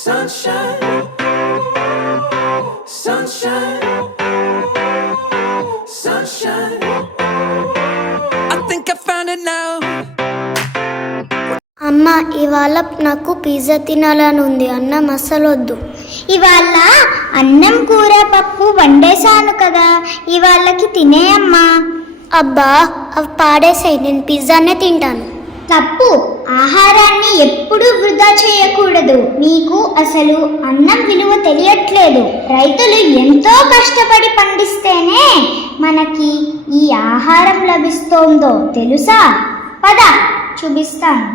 Sunshine, sunshine, sunshine. I think I found it now. అమ్మ ఇవాళ నాకు పిజ్జా తినాలని ఉంది. అన్నం అస్సలు వద్దు. ఇవాళ అన్నం కూర పప్పు వండేశాను కదా, ఇవాళకి తినేయమ్మా. అబ్బా అవి పాడేసాయి, నేను పిజ్జానే తింటాను. తప్పు, ఆహారాన్ని ఎప్పుడూ వృధా చేయకూడదు. మీకు అసలు అన్నం విలువ తెలియట్లేదు. రైతులు ఎంతో కష్టపడి పండిస్తేనే మనకి ఈ ఆహారం లభిస్తోందో తెలుసా? పద చూపిస్తాను.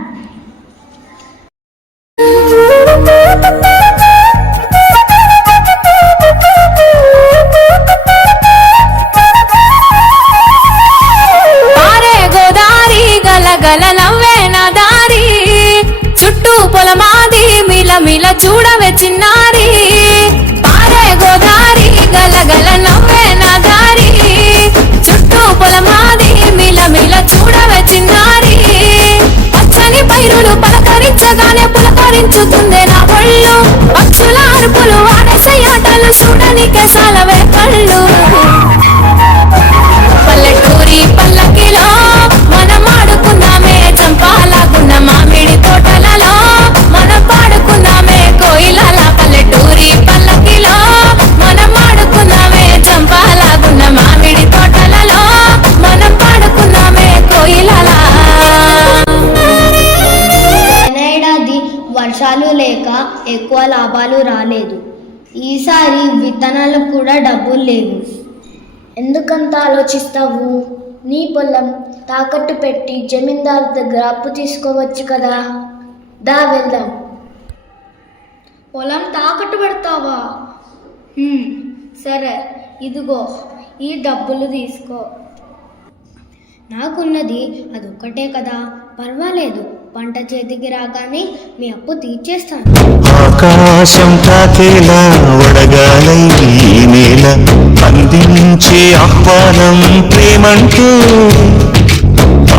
మిల చూడవే చిన్నారి, పారే గోదారి గలగల నవ్వే నా దారి, చుట్టూ పొలమాది మిల మిల చూడవే చిన్నారి. పచ్చని పైరులు పలకరించగానే పులకరించుతుందే నా ఒళ్ళు, పక్షుల అరుపులు ఆడసే ఆటలు చూడనికే సాలవే కళ్ళు. పల్లెటూరి పల్లకిలో మనం ఆడుకుందామే చంపాలాగున్న మామిడి తోటలలో, మనం పాడుకుందామే కోయిలల. పల్లెటూరి పల్లకిలో మనం ఆడుకుందామే చంపాలాగున్న మామిడి తోటలలో, మనం పాడుకుందామే కోయిలల. ఏడాది వర్షాలు లేక ఎక్కువ లాభాలు రాలేదు. ఈసారి విత్తనాలకు కూడా డబ్బులు లేవు. ఎందుకంత ఆలోచిస్తావు? నీ పొలం తాకట్టు పెట్టి జమీందారు దగ్గర అప్పు తీసుకోవచ్చు కదా. దా వెళ్దాం. పొలం తాకట్టు పెడతావా? సరే, ఇదిగో ఈ డబ్బులు తీసుకో. నాకున్నది అదొక్కటే కదా, పర్వాలేదు. పంట చేతికి రాగానే మీ అప్పు తీర్చేస్తాను. ఆకాశం తాకేలా వడగాలై నేల అందించే ఆహ్వానం ప్రేమంటూ,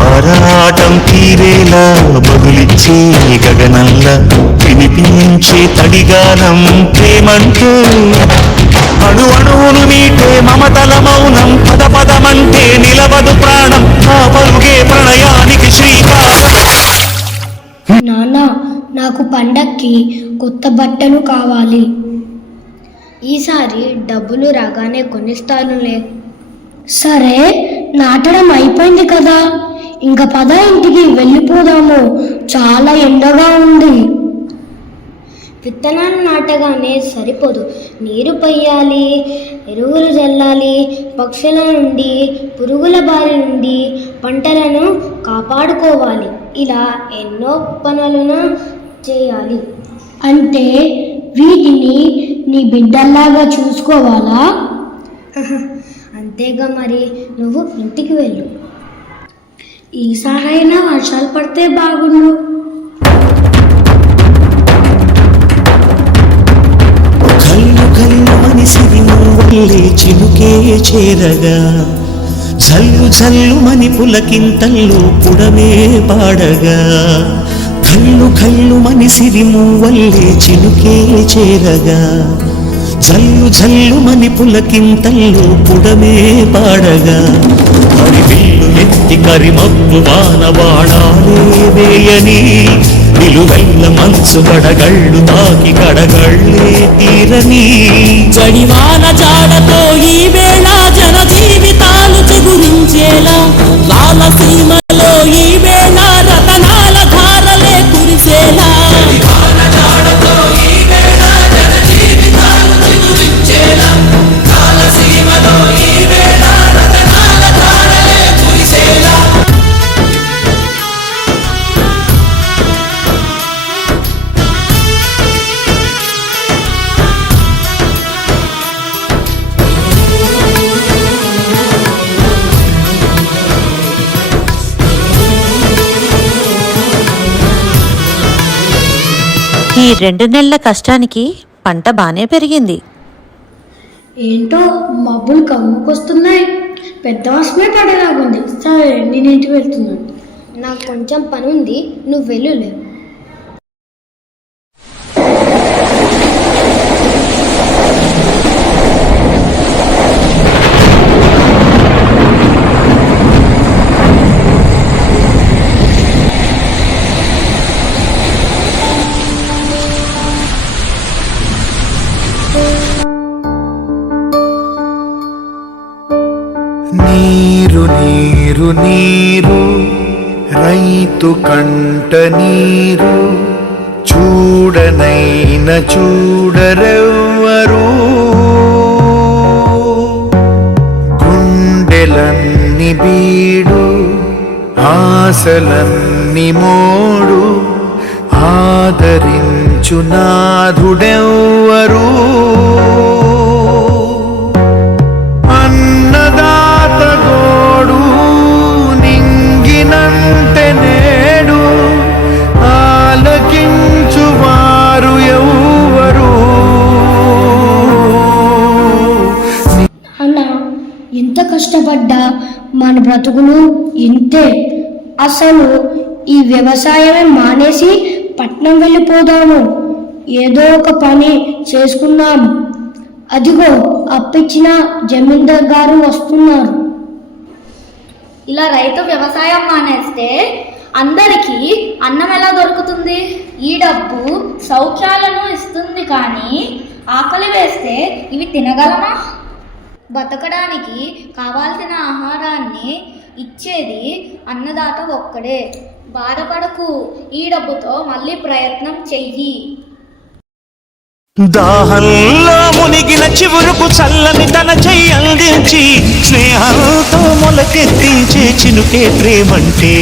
ఆరాటం తీరేలా బదులిచ్చే గగనంలా వినిపించే తడిగానం ప్రేమంటూ, అణు అణువును మీటే మమతల మౌనం పద పదమంటే నిలవదు ప్రాణం, ఆ పరుగే ప్రణయానికి శ్రీకారం. నాన్న, నాకు పండక్కి కొత్త బట్టలు కావాలి. ఈసారి డబ్బులు రాగానే కొనిస్తానులే. సరే, నాటడం అయిపోయింది కదా, ఇంకా పద ఇంటికి వెళ్ళిపోదాము. చాలా ఎండగా ఉంది. విత్తనాలు నాటగానే సరిపోదు, నీరు పొయ్యాలి, ఎరువులు చల్లాలి, పక్షుల నుండి పురుగుల బారి నుండి పంటలను కాపాడుకోవాలి. ఇలా ఎన్నో పనులను చేయాలి. అంటే వీటిని నీ బిడ్డల్లాగా చూసుకోవాలా? అంతేగా మరి. నువ్వు ఇంటికి వెళ్ళు. ఈసారైనా వర్షాలు పడితే బాగుండు. కళ్ళు కళ్ళు మనిసిరి నువ్వల్లే చినుకే చేరగా, జల్లు జల్లు మని పులకింతల్లో పుడమే పాడగా, కళ్ళు కళ్ళు మనిసిరి మూవల్లే చినుకే చేరగా, జల్లు జల్లు మని పులకింతల్లో పుడమే పాడగా, కరివిల్లు ఎత్తి కరిమబ్బు వానవాడాలే వేయని, నిలువెల్ల మనసు కడగళ్ళు తాకి కడగళ్ళే తీరని, జడివాన జాడతో ఈ వేళ జన జీవితాలు చిగురించేలా, రాలసీమలో ఈ వేళ రతనాల ధారలే కురిసేలా. ఈ 2 నెలల కష్టానికి పంట బానే పెరిగింది. ఏంటో మబ్బులు కమ్ముకొస్తున్నాయి, పెద్ద వర్షమే పడేలాగుంది. సరే, నేను ఇంటికి వెళ్తున్నాను. నాకు కొంచెం పని ఉంది, నువ్వు వెళ్ళు. నీరు రైతు కంట నీరు చూడనైన చూడరెవ్వరు గుండెలన్ని బీడు ఆశలన్ని మోడు ఆదరించు నాథుడెవ్వరు అన్నదాత గోడు నింగినంటే నేడు ఆలకించువారు ఎవ్వరు. అన్న ఎంత కష్టపడ్డా మన బ్రతుకులు ఇంతే. అసలు ఈ వ్యవసాయమే మానేసి పట్నం వెళ్ళిపోదాము, ఏదో ఒక పని చేసుకుందాం. అదిగో అప్పిచ్చిన జమీందార్ గారు వస్తున్నారు. ఇలా రైతు వ్యవసాయం మానేస్తే అందరికీ అన్నం ఎలా దొరుకుతుంది? ఈ డబ్బు సౌఖ్యాలను ఇస్తుంది, కానీ ఆకలి వేస్తే ఇవి తినగలమా? బతకడానికి కావాల్సిన ఆహారాన్ని ఇచ్చేది అన్నదాత ఒక్కడే. బాధపడకు, ఈ డబ్బుతో మళ్ళీ ప్రయత్నం చెయ్యి. దాహంలో మునిగిన చివురుకు చల్లని తన చెయ్యి అందించి స్నేహంతో మొలకెత్తించే చినుకే ప్రేమంటే.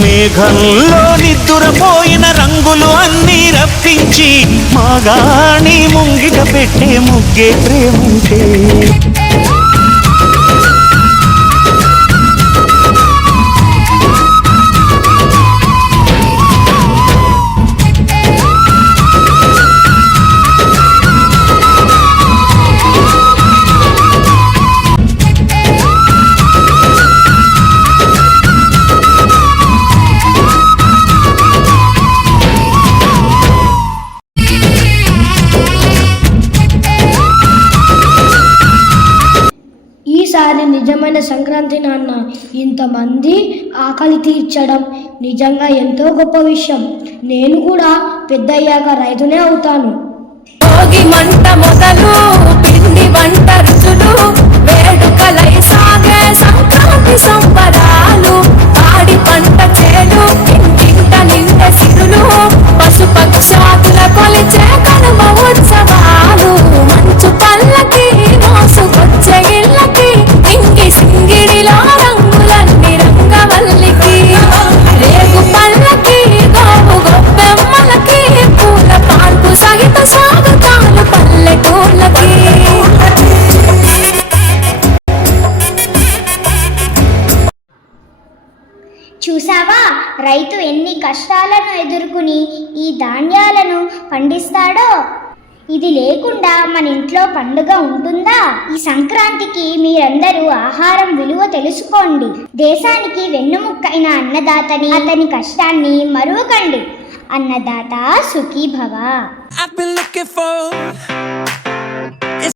మేఘంలో నిద్దురపోయిన రంగులు అన్నీ రప్పించి మాగాణి ముంగిట పెట్టే ముగ్గే ప్రేమంటే. ఈసారి నిజమైన సంక్రాంతి నాన్న. ఇంతమంది ఆకలి తీర్చడం నిజంగా ఎంతో గొప్ప విషయం. నేను కూడా పెద్దయ్యాక రైతునే అవుతాను. భోగి మంట మొదలు పిండి వంట రుచులు వేడుకలై సాగే సంక్రాంతి సంబరాలు. పాడి పంట చేలు ఇంటింట నిండే సిరులు పశుపక్షాదుల కొలిచే కనుమ ఉత్సవాలు. మంచు పల్లకి మోసుకొచ్చే ఇళ్ళకి ఇంకి సింగిడిలో రంగులన్నీ రంగవల్లికి. రేగు పల్లకి గోవు గొప్పెమ్మలకి పూల పాన్పు సహిత స్వాగతాలు పల్లెటూళ్ళకి. చూసావా, రైతు ఎన్ని కష్టాలను ఎదుర్కొని ఈ ధాన్యాలను పండిస్తాడో. ఇది లేకుండా మన ఇంట్లో పండుగ ఉంటుందా? ఈ సంక్రాంతికి మీరందరూ ఆహారం విలువ తెలుసుకోండి. దేశానికి వెన్నుముక్కైన అన్నదాతని, అతని కష్టాన్ని మరువకండి. అన్నదాత సుఖీ భవ. I've been looking for